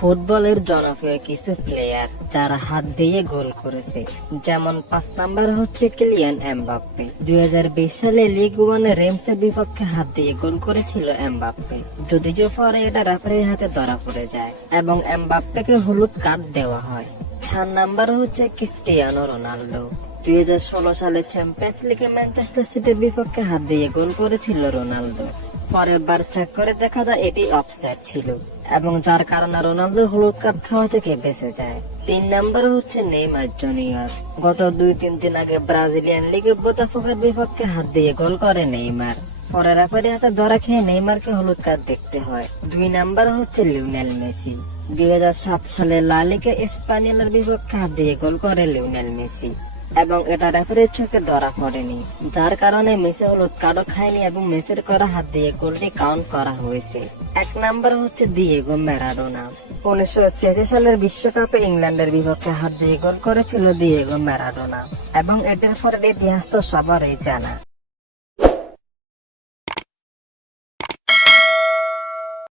ফুটবলের জনপ্রিয় কিছু প্লেয়ার যারা হাত দিয়ে গোল করেছে, যেমন 5 নাম্বার হচ্ছে কিলিয়ান এমবাপ্পে। 2020 সালে লিগ ওয়ানে রেমসের বিপক্ষে হাত দিয়ে গোল করেছিল এমবাপ্পে, যদিও পরে এটা রেফারির হাতে ধরা পড়ে যায় এবং এমবাপ্পেকে হলুদ কার্ড দেওয়া হয়। 4 নাম্বার হচ্ছে ক্রিস্টিয়ানো রোনালদো। 2016 সালে চ্যাম্পিয়ন্স লিগে ম্যানচেস্টার সিটির বিপক্ষে হাত দিয়ে গোল করেছিল রোনালদো। পরের বার চেক করে দেখা যায় এটি অফসাইড ছিল এবং যার কারণে রোনালদো হলুদ কার্ড খাওয়া থেকে বেঁচে যায়। 3 নাম্বার হচ্ছে নেইমার জুনিয়র। গত 2-3 দিন আগে ব্রাজিলিয়ান লিগে বোতাফোগোর বিপক্ষে হাত দিয়ে গোল করে নেইমার। পরে রেফারির হাতে ধরা খেয়ে নেইমারকে হলুদ কার্ড দেখতে হয়। 2 নাম্বার হচ্ছে লিওনেল মেসি। 2007 সালে লা লিগে স্প্যানিওলের বিপক্ষে হাত দিয়ে গোল করে লিওনেল মেসি এবং এটা রেফারির চোখে ধরা পড়েনি, যার কারণে মেসি হলুদ কার্ডও খায়নি এবং মেসির করা হাত দিয়ে গোলটি কাউন্ট করা হয়েছে। 1 নাম্বার হচ্ছে দিয়েগো ম্যারাডোনা। 1986 সালের বিশ্বকাপে ইংল্যান্ডের বিপক্ষে হাত দিয়ে গোল করেছিল দিয়েগো ম্যারাডোনা এবং এটার পরের ইতিহাস তো সবারই জানা।